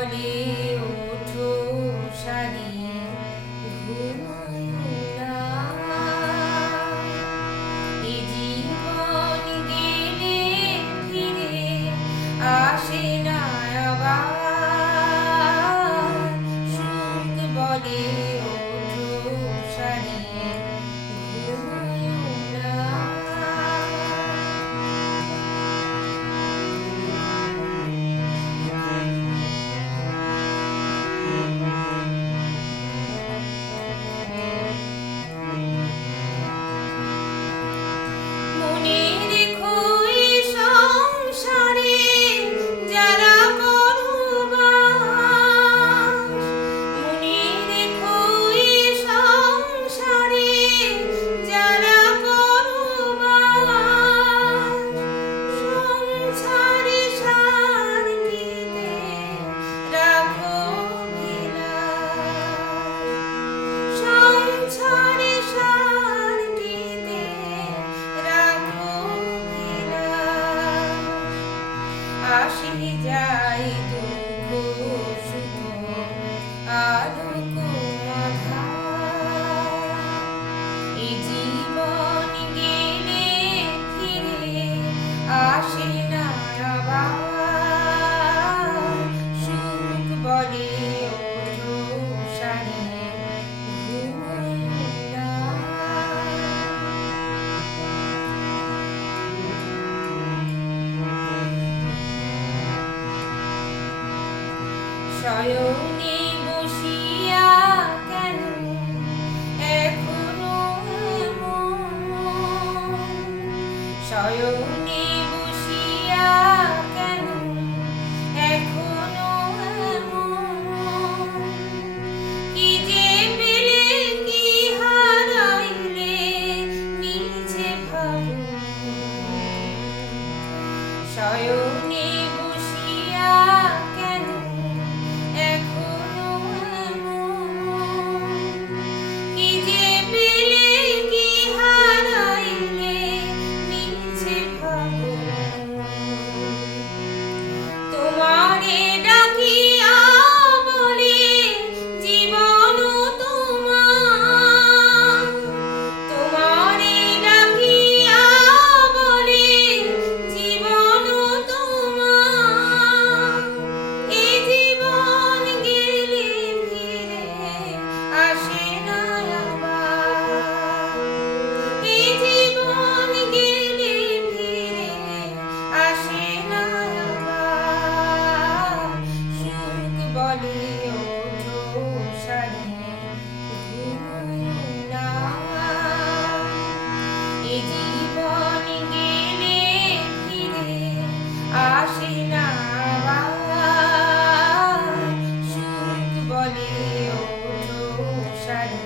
বলে ওঠো সারি ঘুমায়ো না, এ জীবন গেলে ফিরে আসে না আবার। সুখ বলে ওঠো সারি ঘুমায়ো না। মনে রেখো এই সংসারে যারা বড়বাস, মনে রেখো এই সংসারে যারা বড়বাস। সংসারে শান্তিতে রাখো বিলাস, সংসারে শান্তিতে রাখো বিলাস। আসি যাই দুঃখ সুখ আলোক আঁধার, এই জীবন গেলে ফিরে আসে না আবার। সুখ বলে ওঠো সারি ঘুমায়ো না। শয়নে বসিয়া কেন এখনো এমন, শয়নে বসিয়া কেন এখনো এমন। কি যে পেলে কি হারাইলে নিজে ভাবো, শয়নে বসিয়া কেন এখনো এমন। কি যে পেলে কি হারাইলে নিজে ভাবো। তোমারে ডাকিয়া বলে জীবন তোমার, তোমারে ডাকিয়া বলে জীবন তোমার। এ জীবন গেলে ফিরে আসে না আবার, এ জীবন গেলে ফিরে আসে না আবার। সুখ বলে ওঠো সারি ঘুমায়ো না, এ জীবন গেলে ফিরে আসে না আবার। সুখ বলে ওঠো সারি